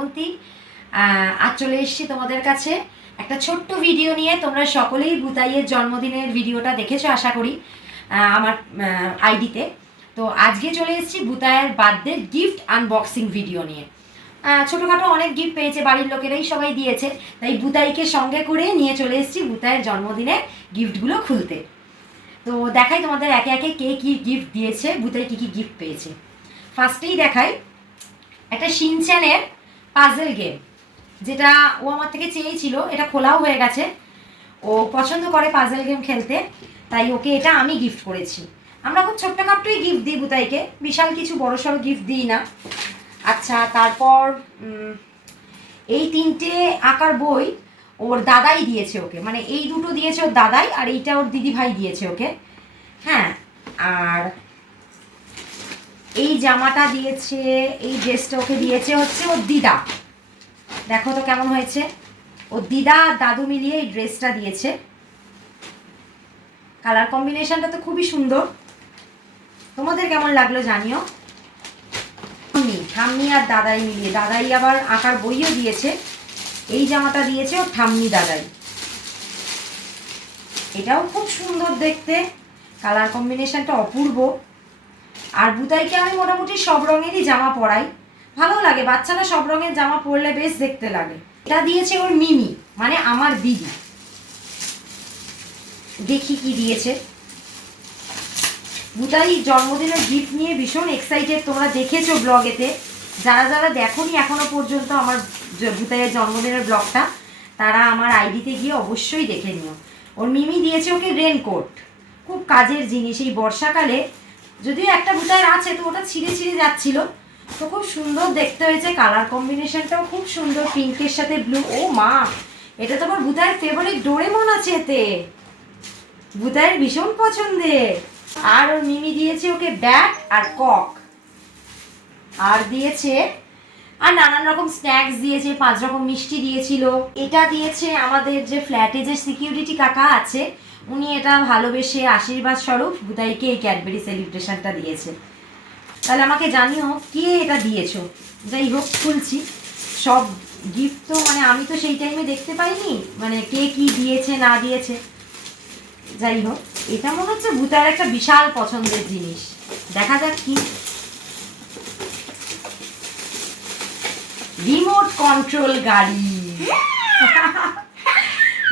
শ্রাবন্তী। আজ চলে এসেছি তোমাদের কাছে একটা ছোট্ট ভিডিও নিয়ে। তোমরা সকলেই বুতাইয়ের জন্মদিনের ভিডিওটা দেখেছো আশা করি আমার আইডিতে। তো আজকে চলে এসেছি বুতাইয়ের বার্থডে গিফট আনবক্সিং ভিডিও নিয়ে। ছোটোখাটো অনেক গিফট পেয়েছে, বাড়ির লোকেরাই সবাই দিয়েছে, তাই বুতাইকে সঙ্গে করে নিয়ে চলে এসেছি বুতাইয়ের জন্মদিনের গিফটগুলো খুলতে। তো দেখাই তোমাদের একে একে কে কী গিফট দিয়েছে, বুতাই কী কী গিফট পেয়েছে। ফার্স্টেই দেখাই একটা শিনচ্যানের পাজেল গেম, যেটা ও আমার থেকে চেয়েছিল। এটা খোলাও হয়ে গেছে, ও পছন্দ করে পাজেল গেম খেলতে, তাই ওকে এটা আমি গিফট করেছি। আমরা খুব ছোট্টখাট্টই গিফট দিই বুতাইকে, বিশাল কিছু বড়সড় গিফট দিই না। আচ্ছা, তারপর এই 3টে আঁকার বই ওর দাদাই দিয়েছে ওকে, মানে এই দুটো দিয়েছে ওর দাদাই, আর এইটা ওর দিদি ভাই দিয়েছে ওকে। হ্যাঁ, আর এই জামাটা দিয়েছে, এই ড্রেসটা ওকে দিয়েছে হচ্ছে ওর দিদা। দেখো তো কেমন হয়েছে, ওর দিদা আর দাদু মিলিয়ে এই ড্রেসটা দিয়েছে। কালার কম্বিনেশনটা তো খুবই সুন্দর, তোমাদের কেমন লাগলো জানিও। ঠাম্মি আর দাদাই মিলিয়ে, দাদাই আবার আঁকার বইও দিয়েছে। এই জামাটা দিয়েছে ওর ঠাম্মি দাদাই, এটাও খুব সুন্দর দেখতে, কালার কম্বিনেশনটা অপূর্ব। আর বুতাইকে আমি মোটামুটি সব রঙেরই জামা পরাই, ভালো লাগে, বাচ্চারা সব রঙের জামা পরলে বেশ দেখতে লাগে। এটা দিয়েছে ওর মিমি, মানে আমার দিদি। দেখি কি দিয়েছে। বুতাই জন্মদিনের গিফট নিয়ে ভীষণ এক্সাইটেড, তোমরা দেখেছো ব্লগেতে। যারা যারা দেখোনি এখনো পর্যন্ত আমার বুতাইয়ের জন্মদিনের ব্লগটা, তারা আমার আইডিতে গিয়ে অবশ্যই দেখে নিও। ওর মিমি দিয়েছে ওকে রেনকোট, খুব কাজের জিনিস এই বর্ষাকালে। যদিও একটা বুতাইয়ের আছে, তো ওটা ছিঁড়ে ছিঁড়ে যাচ্ছিল, তো খুব সুন্দর দেখতে হয়েছে। কালার কম্বিনেশনটাও খুব সুন্দর, পিঙ্কের সাথে ব্লু। ও মা, এটা তো আমার বুতাইয়ের ফেভারিট ডোরেমন আছে এতে, বুতাইয়ের ভীষণ পছন্দের। আর ওর মিমি দিয়েছে ওকে ব্যাট আর কক, আর দিয়েছে আর নানান রকম স্ন্যাক্স দিয়েছে, 5 রকম মিষ্টি দিয়েছিল। এটা দিয়েছে আমাদের যে ফ্ল্যাটে যে সিকিউরিটি কাকা আছে, উনি এটা ভালোবেসে আশীর্বাদ স্বরূপ বুতাইকে এই ক্যাডবেরি সেলিব্রেশনটা দিয়েছে। তাহলে আমাকে জানিও কে এটা দিয়েছো। যাই হোক, খুলছি সব গিফট। তো মানে আমি তো সেই টাইমে দেখতে পাইনি, মানে কে কি দিয়েছে না দিয়েছে। যাই হোক, এটা মনে হচ্ছে বুতাইয়ের একটা বিশাল পছন্দের জিনিস। দেখা যাক কি। রিমোট কন্ট্রোল গাড়ি।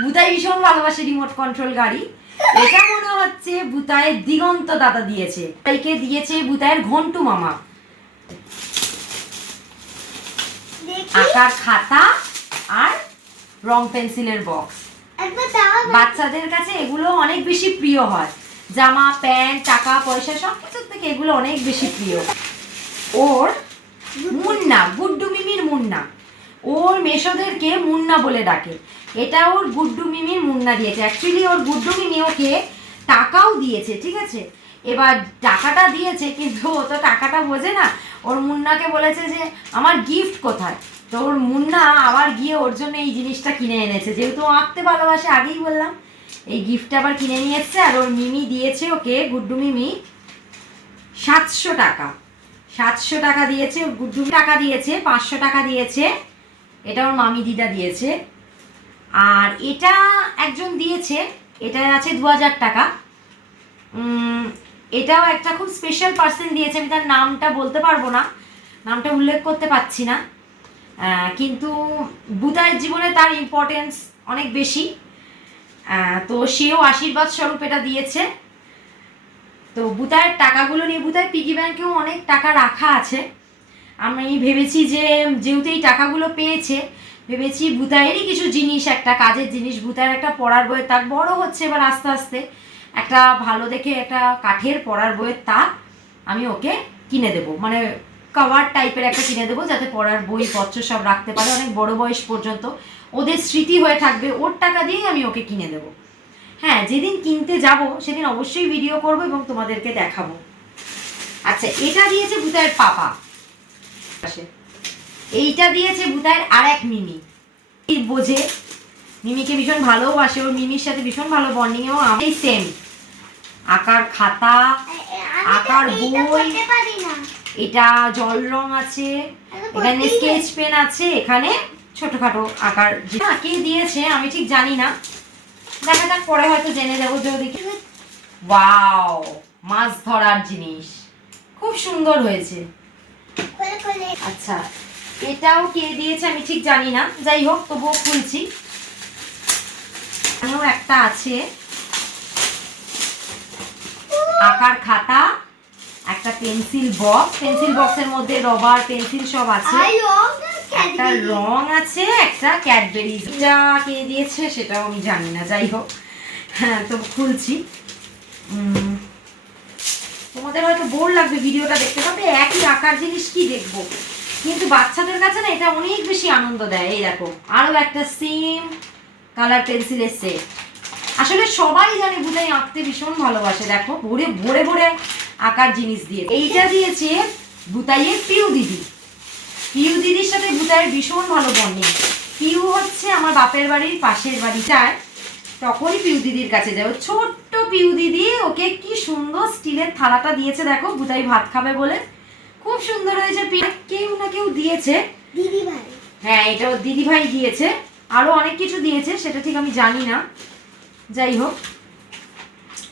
বুতাই ভীষণ ভালোবাসে রিমোট কন্ট্রোল গাড়ি। এটা মনে হচ্ছে বুতাইয়ের দিগন্ত দাদা দিয়েছে। বুতাইকে দিয়েছে বুতাইয়ের ঘন্টু মামা। আঁকার খাতা আর রং পেন্সিলের বক্স। বাচ্চাদের কাছে এগুলো অনেক বেশি প্রিয় হয়, জামা প্যান্ট টাকা পয়সা সব কিছুর থেকে এগুলো অনেক বেশি প্রিয়। ওর মুন্না, গুড্ডু মিমির মুন্না, ওর মেশোদেরকে মুন্না বলে ডাকে। এটা ওর গুড্ডু মিমির মুন্না দিয়েছে। অ্যাকচুয়ালি ওর গুড্ডু মিমি ওকে টাকাও দিয়েছে, ঠিক আছে। এবার টাকাটা দিয়েছে, কিন্তু ও তো টাকাটা বোঝে না। ওর মুন্নাকে বলেছে যে আমার গিফট কোথায়, তো ওর মুন্না আবার গিয়ে ওর জন্য এই জিনিসটা কিনে এনেছে। যেহেতু ও আঁকতে ভালোবাসে, আগেই বললাম, এই গিফটটা আবার কিনে নিয়ে এসছে। আর ওর মিমি দিয়েছে ওকে, গুড্ডু মিমি 700 টাকা। 700 টাকা দিয়েছে। গুড্ডু টাকা দিয়েছে, 500 টাকা দিয়েছে। এটা ওর মামি দিদা দিয়েছে। আর এটা একজন দিয়েছে, এটা আছে 2000 টাকা। এটাও একটা খুব স্পেশাল পার্সন দিয়েছে, আমি তার নামটা বলতে পারবো না, নামটা উল্লেখ করতে পারছি না, কিন্তু বুতাইয়ের জীবনে তার ইম্পর্টেন্স অনেক বেশি। তো সেও আশীর্বাদ স্বরূপ এটা দিয়েছে। তো বুতাইয়ের টাকাগুলো নিয়ে, বুতাইয়ের পিগি ব্যাংকেও অনেক টাকা রাখা আছে। আমি ভেবেছি যে যেহেতু এই টাকাগুলো পেয়েছে, ভেবেছি বুতাইয়েরই কিছু জিনিস, একটা কাজের জিনিস, বুতাইয়ের একটা পড়ার বইয়ের তাক, বড় হচ্ছে এবার আস্তে আস্তে, একটা ভালো দেখে একটা কাঠের পড়ার বইয়ের তাক আমি ওকে কিনে দেবো, মানে কভার টাইপের একটা কিনে দেবো, যাতে পড়ার বইপত্র সব রাখতে পারে, অনেক বড় বয়স পর্যন্ত ওদের স্মৃতি হয়ে থাকবে। ওর টাকা দিয়েই আমি ওকে কিনে দেবো। হ্যাঁ, যেদিন কিনতে যাব সেদিন অবশ্যই ভিডিও করব এবং তোমাদেরকে দেখাবো। আচ্ছা, এটা দিয়েছে বুতাইয়ের পাপা। এইটা দিয়েছে বুতাইয়ের আর এক মিমি। বোঝে, মিমিকে ভীষণ ভালোবাসে, ওর মিমির সাথে ভীষণ ভালো বন্ডিং। এবং আমি সেম, আঁকার খাতা, আঁকার বই, এটা জল রং আছে, এখানে স্কেচ পেন আছে, এখানে ছোটখাটো আকার কে দিয়েছে আমি ঠিক জানি না, দেখা যাক পরে হয়তো জেনে যাবো যদি। ওয়াও, মাছ ধরার জিনিস খুব সুন্দর হয়েছে। আচ্ছা, এটাও কে দিয়েছে আমি ঠিক জানি না, যাই হোক তবুও খুলছি। এখানেও একটা আছে আঁকার খাতা, একটা পেন্সিল বক্স, পেন্সিল বক্সের মধ্যে রবার পেন্সিল সব আছে, একটা রং আছে, একটা ক্যাডবেরি। এটা কে দিয়েছে সেটাও আমি জানি না, যাই হোক হ্যাঁ তো খুলছি। তোমাদের হয়তো বোর লাগবে ভিডিওটা দেখতে পাবে, একই আঁকার জিনিস কি দেখবো, কিন্তু বাচ্চাদের কাছে না এটা অনেক বেশি আনন্দ দেয়। এই দেখো আরো একটা সেম কালার পেন্সিলের সেট। আসলে সবাই জানে বুতাই আঁকতে ভীষণ ভালোবাসে, দেখো ভরে ভরে ভরে আঁকার জিনিস দিয়ে। এইটা দিয়েছে বুতাইয়ের পিউ দিদি। পিউ দিদির সাথে বুতাইয়ের ভীষণ ভালো বন্ডিং। পিউ হচ্ছে আমার বাপের বাড়ির পাশের বাড়িটায়, তখনই পিউ দিদির কাছে যাও, ছোট্ট পিউ দিদি ওকে কি সুন্দর স্টিলের থালাটা দিয়েছে, দেখো বুতাই ভাত খাবে বলে, খুব সুন্দর হয়েছে। কেউ না কেউ দিয়েছে, দিদি ভাই, হ্যাঁ এটা দিদি ভাই দিয়েছে, আরো অনেক কিছু দিয়েছে সেটা ঠিক আমি জানি না, যাই হোক।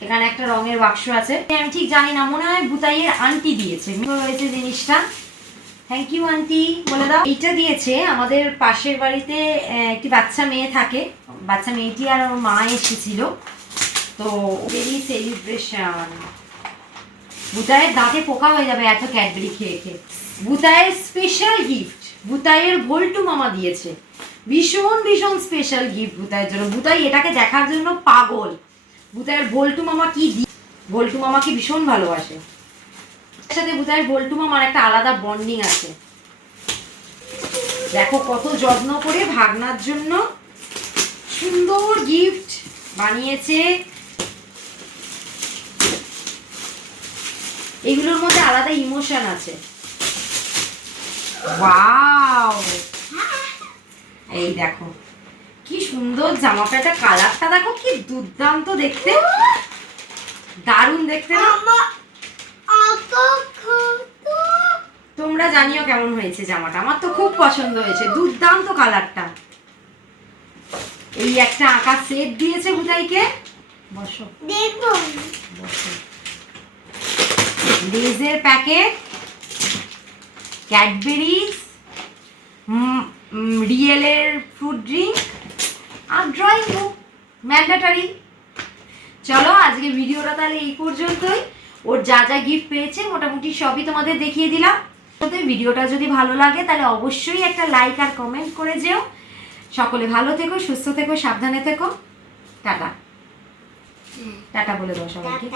এখানে একটা রঙের বাক্স আছে, আমি ঠিক জানি না, মনে হয় বুতাইয়ের আন্টি দিয়েছে রয়েছে জিনিসটা। থ্যাংক ইউ আন্টি বলে দাও। এইটা দিয়েছে আমাদের পাশের বাড়িতে একটি বাচ্চা মেয়ে থাকে, বাচ্চা মেয়েটি আর ওর মা এসেছিল, তো ওদেরই সেলিব্রেশন। বুতাইয়ের দাঁতে পোকা হয়ে যাবে এত ক্যাডবেরি খেয়ে খেয়ে। বুতাইয়ের স্পেশাল গিফট বুতাইয়ের ভোল্টু মামা দিয়েছে, ভীষণ ভীষণ স্পেশাল গিফট বুতাইয়ের জন্য। বুতাই এটাকে দেখার জন্য পাগল। বুতাইয়ের ভোল্টু মামা কি ভোল্টু মামাকে ভীষণ ভালোবাসে, এর সাথে বুতাইয়ের ভোল্টু মামার একটা আলাদা বন্ডিং আছে। দেখো কত যত্ন করে ভাগনার জন্য সুন্দর গিফট বানিয়েছে। এগুলোর মধ্যে আলাদা ইমোশন আছে। ওয়াও, এই দেখো কি সুন্দর জামা প্যান্টটা, কালারটা দেখো কি দুর্দান্ত দেখতে, দারুণ দেখতে না? তোমরা জানিও কেমন হয়েছে জামাটা, আমার তো খুব পছন্দ হয়েছে, দুর্দান্ত কালারটা। এই একটা আঁকা সেট দিয়েছে বুতাইকে, বসো দেখবো, বসো। লেজের প্যাকেট, ক্যাডবেরিজ, রিয়েলের ফ্রুট ড্রিঙ্ক আর ড্রয়িং বুক ম্যান্ডেটরি। চলো আজকে ভিডিওটা তাহলে এই পর্যন্তই। ওর যা যা গিফট পেয়েছে মোটামুটি সবই তোমাদের দেখিয়ে দিলাম। ভিডিওটা যদি ভালো লাগে তাহলে অবশ্যই একটা লাইক আর কমেন্ট করে যেও। সকলে ভালো থেকো, সুস্থ থেকো, সাবধানে থেকো। টাটা টাটা বলে দাও সবাইকে।